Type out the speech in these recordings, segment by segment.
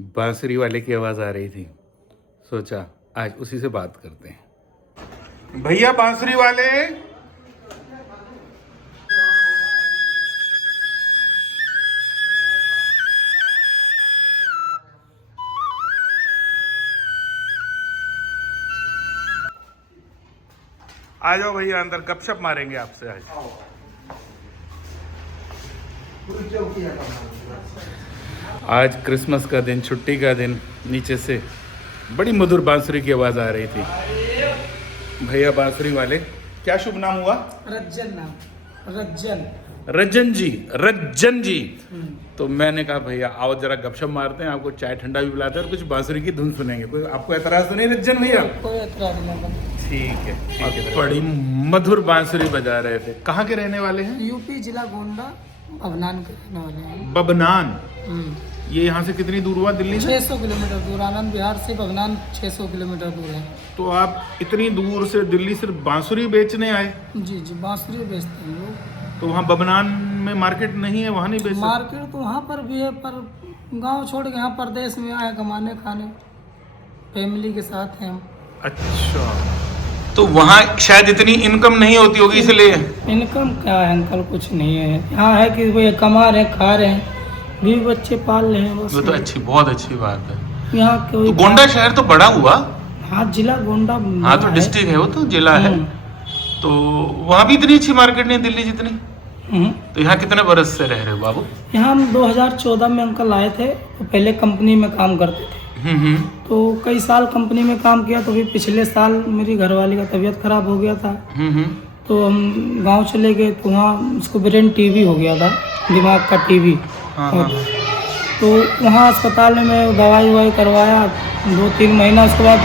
बांसुरी वाले की आवाज़ आ रही थी, सोचा आज उसी से बात करते हैं। भैया बांसुरी वाले, आ जाओ भैया अंदर, गपशप मारेंगे आपसे आज। आज क्रिसमस का दिन, छुट्टी का दिन, नीचे से बड़ी मधुर बांसुरी की आवाज़ आ रही थी। भैया बांसुरी वाले, क्या शुभ नाम हुआ? रज्जन नाम, रज्जन। रज्जन जी। तो मैंने कहा भैया आओ जरा गपशप मारते हैं, आपको चाय ठंडा भी पिलाते हैं और कुछ बांसुरी की धुन सुनेंगे। कोई आपको एतराज तो नहीं रज्जन भैया? कोई एतराज नहीं। ठीक है। बड़ी मधुर बांसुरी बजा रहे थे। कहाँ के रहने वाले हैं? यूपी जिला गोंडा, बबनान के रहने वाले हैं। बबनान, ये यहाँ से कितनी दूर हुआ दिल्ली से? 600 किलोमीटर दूर। आनंद विहार से बबनान 600 किलोमीटर दूर है। तो आप इतनी दूर से दिल्ली सिर्फ बांसुरी बेचने आए? जी जी, बांसुरी बेचते हैं लोग। तो वहाँ बबनान में मार्केट नहीं है, वहाँ नहीं बेच सकते? मार्केट तो वहाँ पर भी है, पर गांव छोड़ के यहाँ परदेश में आए कमाने खाने, फैमिली के साथ हैं हम। अच्छा, तो वहाँ शायद इतनी इनकम नहीं होती होगी इसलिए? इनकम क्या है अंकल, कुछ नहीं है। यहाँ है कि भाई कमा रहे हैं, खा रहे हैं, बीवी बच्चे पाल रहे हैं बस। वो तो बहुत अच्छी बात है। यहाँ तो गोंडा शहर तो बड़ा हुआ? हाँ, जिला गोंडा। हाँ, तो डिस्ट्रिक्ट है, वो तो जिला है। तो वहाँ भी इतनी अच्छी मार्केट नहीं दिल्ली जितनी? तो यहाँ कितने बरस से रह रहे हो बाबू? यहाँ हम 2014 में अंकल आए थे, तो पहले कंपनी में काम करते थे। तो कई साल कंपनी में काम किया, तो भी पिछले साल मेरी घरवाली का तबीयत खराब हो गया था। तो हम गांव चले गए, तो वहाँ उसको ब्रेन टीबी हो गया था, दिमाग का टीबी। तो वहाँ अस्पताल में दवाई ववाई करवाया 2-3 महीना। उसके बाद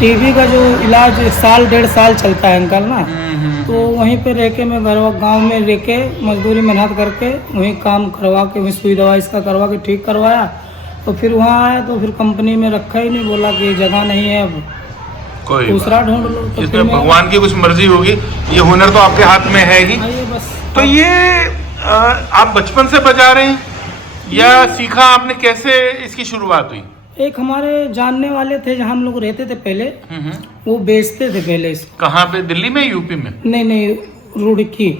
टीबी का जो इलाज 1-1.5 साल चलता है अंकल ना। तो वहीं पे रह के मैं गाँव में रह के मजदूरी मेहनत करके वहीं काम करवा के, वहीं सुई दवा इसका करवा के ठीक करवाया। तो फिर वहाँ आया, तो फिर कंपनी में रखा ही नहीं, बोला कि जगह नहीं है, अब कोई दूसरा ढूंढ लो। तो इसमें भगवान की कुछ मर्जी होगी, ये हुनर तो आपके हाथ में है ही। बस। तो ये आप बचपन से बजा रहे हैं या सीखा आपने? कैसे इसकी शुरुआत हुई? एक हमारे जानने वाले थे, जहाँ हम लोग रहते थे पहले, वो बेचते थे पहले इसको। कहाँ पे, दिल्ली में, यूपी में? नहीं, रुड़की।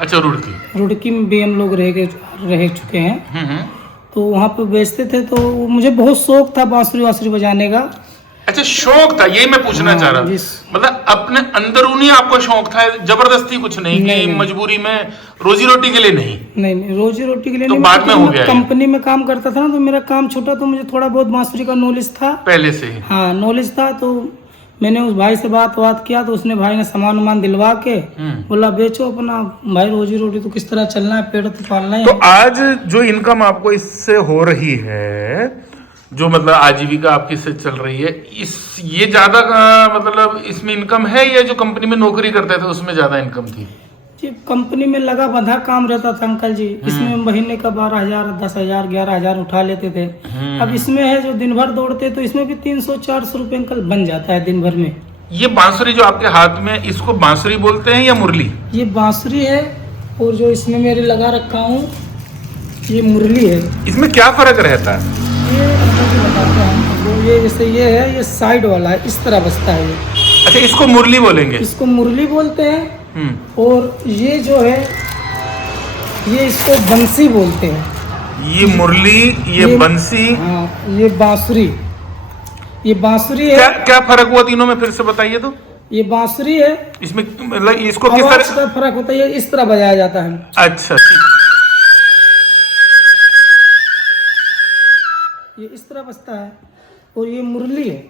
अच्छा, रुड़की में भी हम लोग रह चुके हैं। तो वहाँ पे बेचते थे, तो मुझे बहुत शौक था बांसुरी वांसुरी बजाने का। अच्छा, शौक था, यही मैं पूछना चाह रहा था। मतलब अपने अंदरूनी आपको शौक था, जबरदस्ती कुछ नहीं, कि मजबूरी में, रोजी रोटी के लिए नहीं? रोजी रोटी के लिए तो नहीं। बाद में हो गया। कंपनी में काम करता था ना, तो मेरा काम छोटा, तो मुझे थोड़ा बहुत बांसुरी का नॉलेज था पहले से ही। हाँ, नॉलेज था। तो मैंने उस भाई से बात किया, तो उसने भाई ने सामान दिलवा के बोला बेचो अपना भाई, रोजी रोटी तो किस तरह चलना है, पेट तो पालना है। तो आज जो इनकम आपको इससे हो रही है, जो मतलब आजीविका आपकी इससे चल रही है, ये ज्यादा मतलब इसमें इनकम है, या जो कंपनी में नौकरी करते थे उसमें ज्यादा इनकम थी? जी, कंपनी में लगा बंधा काम रहता था अंकल जी। इसमें महीने का 12,000, 10,000, 11,000 उठा लेते थे। अब इसमें है जो दिन भर दौड़ते, तो इसमें भी 300-400 रुपए अंकल बन जाता है दिन भर में। ये बांसुरी जो आपके हाथ में, इसको बांसुरी बोलते हैं या मुरली? ये बांसुरी है, और जो इसमें मेरे लगा रखा हूँ ये मुरली है। इसमें क्या फर्क रहता है? ये बताते हैं, ये जैसे ये है, ये साइड वाला है, इस तरह बजता है ये। अच्छा, इसको मुरली बोलेंगे? इसको मुरली बोलते हैं। और ये जो है, ये इसको बंसी बोलते हैं। ये मुरली, ये बंसी, हाँ, ये बांसुरी। ये बांसुरी है। क्या फर्क हुआ तीनों में, फिर से बताइए तो। ये बांसुरी है, इसमें मतलब इसको किस तरह का फर्क होता है, इस तरह बजाया जाता है। अच्छा, ये इस तरह बजता है। और ये मुरली है,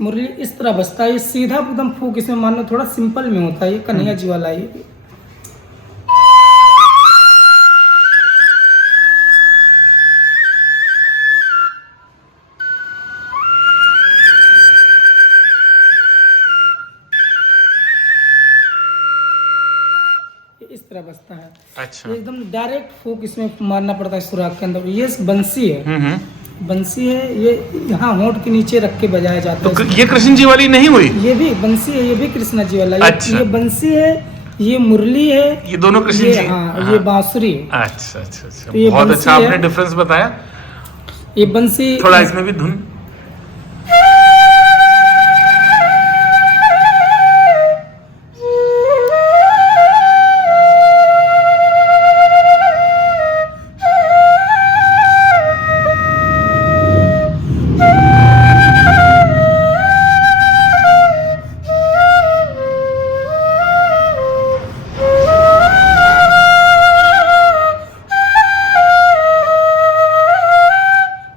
मुरली इस तरह बजता है। ये सीधा एकदम फूक, इसमें मान लो थोड़ा सिंपल में होता है। ये कन्हैया जी वाला है। ये इस तरह बजता है। अच्छा, ये एकदम डायरेक्ट फूक इसमें मारना पड़ता है सुराख के अंदर। ये बंसी है। बंसी है, ये यहाँ होंठ के नीचे रख के बजाया जाता है। तो ये कृष्ण जी वाली नहीं हुई? ये भी बंसी है, ये भी कृष्णा जी वाला। अच्छा। ये बंसी है, ये मुरली है, ये दोनों कृष्ण जी। हाँ, ये बांसुरी है। अच्छा, बहुत अच्छा आपने डिफरेंस बताया। ये बंसी थोड़ा इसमें भी धुन।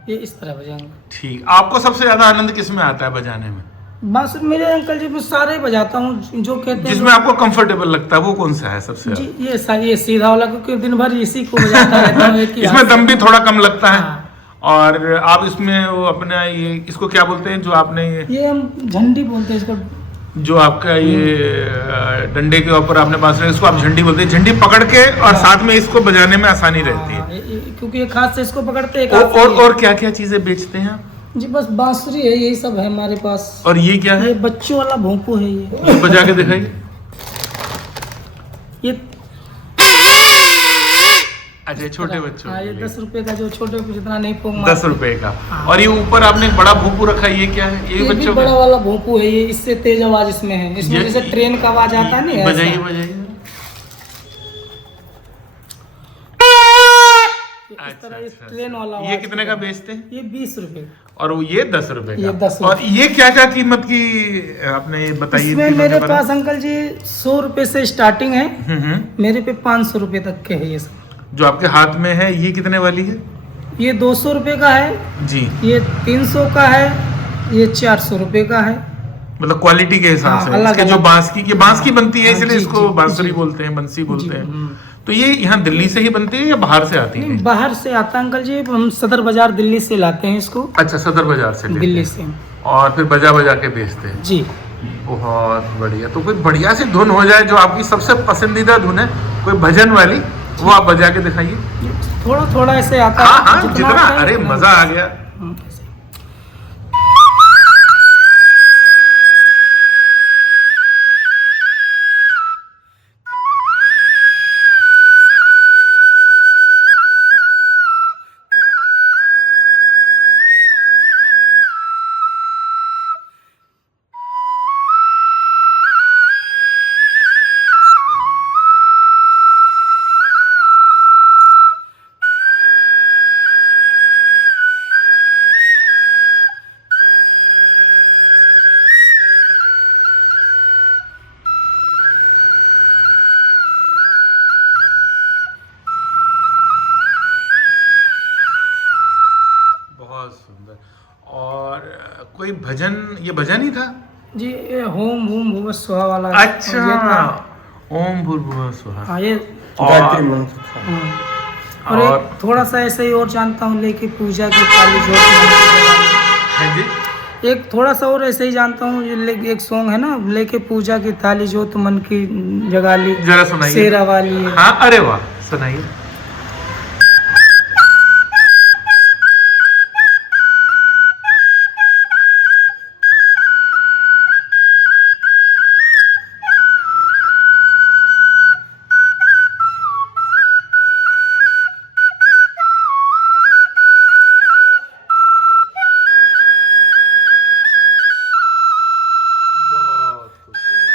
ये इस तरह बजाएंगे। ठीक, आपको सबसे ज्यादा आनंद किस में आता है बजाने में? बस मेरे अंकल जी मैं सारे बजाता हूँ जो कहते हैं। जिसमें आपको कंफर्टेबल लगता है वो कौन सा है सबसे जी ज्यादा? ये सीधा वाला, क्योंकि दिन भर इसी को बजाता रहता हूँ एक ही इसमें हाथ से। दम भी थोड़ा कम लगता है। हाँ। और आप इसमें वो अपना ये इसको क्या बोलते हैं जो आपने ये हम झंडी बोलते हैं इसको। जो आपका ये डंडे के ऊपर आपने बांसुरी, इसको आप झंडी बोलते हैं। झंडी पकड़ के और साथ में इसको बजाने में आसानी रहती है। क्योंकि एक हाथ से इसको पकड़ते हैं, एक और हाथ से और, ये। और क्या क्या चीजें बेचते हैं आप? जी बस बांसुरी है, यही सब है हमारे पास। और ये क्या है? ये बच्चों वाला भोंपू है ये। ये बजा के दिखाइए। ये अच्छा, छोटे बच्चों हाँ, के ये लिए। 10 रुपए का, जो छोटे को जितना नहीं पोंग 10 रुपए का। और ये ऊपर आपने एक बड़ा भूपू रखा है, ये क्या है? ये ये भी बच्चों बड़ा का? वाला भोंपू है ये, इससे तेज आवाज इसमें है। इसमें ये- जैसे ट्रेन का आवाज आता है नहीं, बजाइए ऐसा। बजाइए। इस तरह ये अच्छा, ट्रेन वाला ये आवाज कितने का बेचते हैं? ये 20 रुपए। और वो ये 10 रुपए ये का। 10 रुपए। और ये क्या क्या कीमत की आपने ये बताइए? इसमें कीमत मेरे के बारे में। पास अंकल जी 100 रुपए से स्टार्टिंग है। मेरे पे 500 रुपए तक के है ये सब। जो आपके हाथ में है ये कितने वाली है? ये 200 रुपए का है, जी, ये 300 का है, ये 400 रुपए का है। मतलब क्वालिटी के हिसाब हाँ, से। अलग इसके जो अलग। बांस की, ये बांस की बनती है हाँ, इसलिए जी, इसको जी, बांसुरी जी। बोलते हैं, बंसी बोलते जी, हैं। तो ये यहाँ दिल्ली से ही बनती है या बाहर से आती है? नहीं, बाहर से आता है अंकल जी, हम सदर बाजार दिल्ली से लाते हैं इसको। अच्छा, सदर बाजार से लेते दिल्ली हैं। से। और फिर बजा बजा के बेचते हैं। जी बहुत बढ़िया। तो कोई बढ़िया सी धुन हो जाए जो आपकी सबसे पसंदीदा धुन है, कोई भजन वाली, वो आप बजा के दिखाइए। थोड़ा थोड़ा ऐसे आता हाँ है। हाँ, जितना। आता है, अरे उतना। मजा आ गया। ऐसे। बहुत सुंदर। और कोई भजन, ये भजन ही था? जी ये होम भूम भुव स्वाहा वाला। अच्छा, और ये था। ओम भूर्भुवः स्वः। हाँ ये और हाँ। और एक थोड़ा सा ऐसे ही और जानता हूँ, लेके पूजा की काली जोत मन की जगाली। है जी, एक थोड़ा सा और ऐसे ही जानता हूँ, एक सॉन्ग है ना, लेके पूजा की थाली जोत मन की जगाली, जरा सुनाइए। शेरा वाली है। हाँ, अरे वाह, सुनाइए। बहुत खूबसूरत।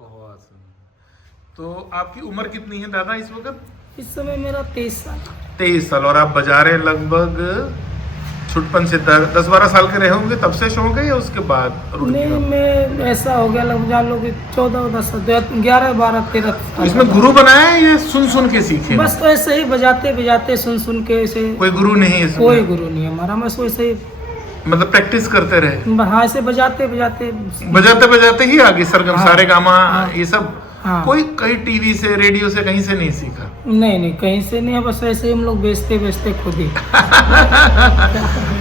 बहुत सुंदर। तो आपकी उम्र कितनी है दादा इस वक्त? इस समय मेरा 23 साल। 23 साल। और आप बजा रहे हैं लगभग छुटपन से 10-12 साल के रहे होंगे, तब से शौक है या उसके बाद रुक नहीं, गया? मैं ऐसा हो गया लगभग जान लो कि 14-11-12-13 इसमें गुरु बनाया है या सुन सुन के सीखे? बस तो ऐसे ही बजाते बजाते सुन सुन के ऐसे। कोई गुरु नहीं है इसमें? कोई गुरु नहीं है हमारा, बस वैसे ही मतलब प्रैक्टिस करते रहे? हाँ ऐसे बजाते बजाते। बजाते बजाते ही आगे सरगम, हाँ, सारे गामा, हाँ, ये सब। हाँ। कोई कहीं टीवी से, रेडियो से, कहीं से नहीं सीखा? नहीं कहीं से नहीं है, बस ऐसे ही हम लोग बेचते बेचते खुद ही।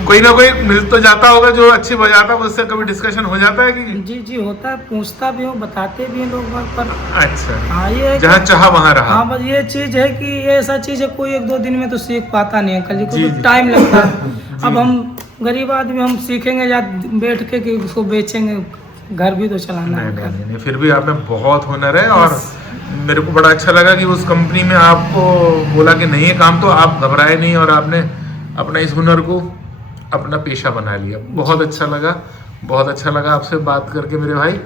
कोई ना कोई मिल तो जाता होगा जो अच्छी बजाता है, उससे कभी डिस्कशन हो जाता है कि? जी जी होता है, पूछता भी हूँ, बताते भी हैं लोग बात पर। अच्छा, हाँ ये है जहाँ चाहा वहाँ रहा। हाँ बस ये चीज है कि ये ऐसा चीज है, कोई 1-2 दिन में तो सीख पाता नहीं अंकल जी, जी, क्योंकि जी। टाइम लगता है। अब हम गरीब आदमी, हम सीखेंगे या बैठ के कि उसको बेचेंगे, घर भी तो चलाना नहीं है। नहीं नहीं नहीं, फिर भी आप में बहुत हुनर है और मेरे को बड़ा अच्छा लगा कि उस कंपनी में आपको बोला कि नहीं है काम, तो आप घबराए नहीं और आपने अपना इस हुनर को अपना पेशा बना लिया। बहुत अच्छा लगा, बहुत अच्छा लगा आपसे बात करके मेरे भाई।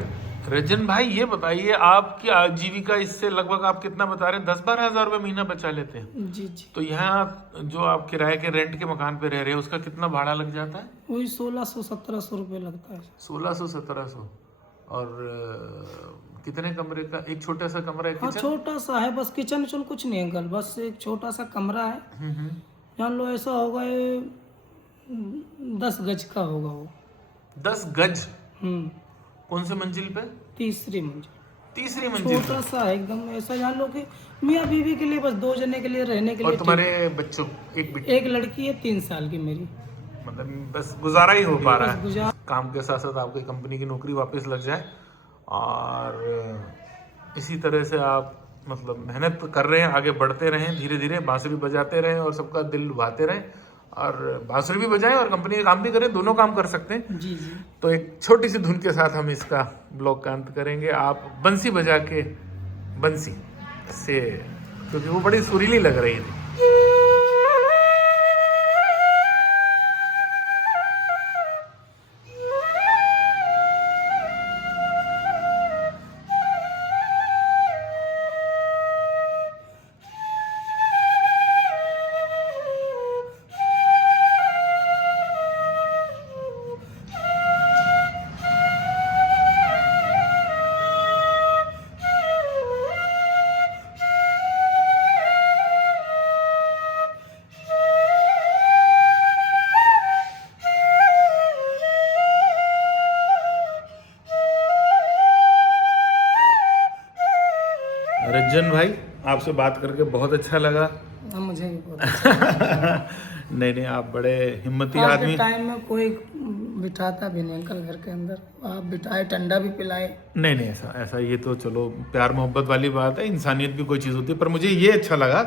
रजन भाई ये बताइए, आपकी आजीविका इससे लगभग आप कितना बता रहे हैं, 10-12 हज़ार रुपये महीना बचा लेते हैं? जी जी। तो यहाँ जो आप किराए के रेंट के मकान पे रह रहे हैं उसका कितना भाड़ा लग जाता है? वही 1600-1700 रुपये लगता है। 1600-1700। और कितने कमरे का? एक छोटा सा कमरा है, हाँ किचन? छोटा सा है, बस किचन विचन कुछ नहीं है अंकल, बस एक छोटा सा कमरा है। जान लो ऐसा होगा ये 10 गज का होगा वो। 10 गज? हम्म। कौन से मंजिल पे? तीसरी मंजिल। तीसरी मंजिल छोटा पे। सा है एकदम, ऐसा जान लो कि मियाँ बीवी के लिए, बस 2 जने के लिए रहने के और लिए। तुम्हारे बच्चों? एक लड़की है 3 साल की मेरी। मतलब बस गुजारा ही हो पा रहा है। गुजार काम के साथ साथ आपकी कंपनी की नौकरी वापस लग जाए और इसी तरह से आप मतलब मेहनत कर रहे हैं, आगे बढ़ते रहें, धीरे धीरे बांसुरी बजाते रहें और सबका दिल लुभाते रहें, और बांसुरी भी बजाएं और कंपनी का काम भी करें, दोनों काम कर सकते हैं। जी जी। तो एक छोटी सी धुन के साथ हम इसका ब्लॉग का अंत करेंगे। आप बंसी बजा के, बंसी से, क्योंकि वो बड़ी सुरीली लग रही थी। रज्जन भाई आपसे बात करके बहुत अच्छा लगा। हाँ मुझे भी बहुत अच्छा। नहीं नहीं, आप बड़े हिम्मती आज आदमी। के टाइम में कोई बिठाता भी नहीं अंकल घर के अंदर, आप बिठाए, ठंडा भी पिलाए। नहीं नहीं, ऐसा ऐसा ये तो चलो प्यार मोहब्बत वाली बात है, इंसानियत भी कोई चीज़ होती है। पर मुझे ये अच्छा लगा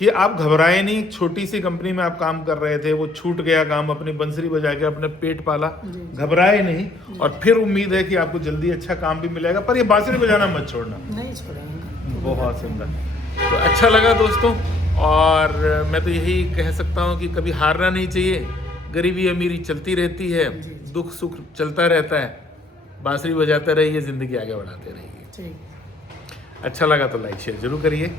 कि आप घबराए नहीं। एक छोटी सी कंपनी में आप काम कर रहे थे, वो छूट गया काम, अपनी बंसरी बजा के अपने पेट पाला, घबराए नहीं। और फिर उम्मीद है कि आपको जल्दी अच्छा काम भी मिलेगा, पर ये बांसुरी बजाना मत छोड़ना। नहीं छोड़ेंगे। बहुत सुंदर। तो अच्छा लगा दोस्तों, और मैं तो यही कह सकता हूँ कि कभी हारना नहीं चाहिए। गरीबी अमीरी चलती रहती है, दुख सुख चलता रहता है, बांसुरी बजाते रहिए, ज़िंदगी आगे बढ़ाते रहिए। ठीक। अच्छा लगा तो लाइक शेयर जरूर करिए।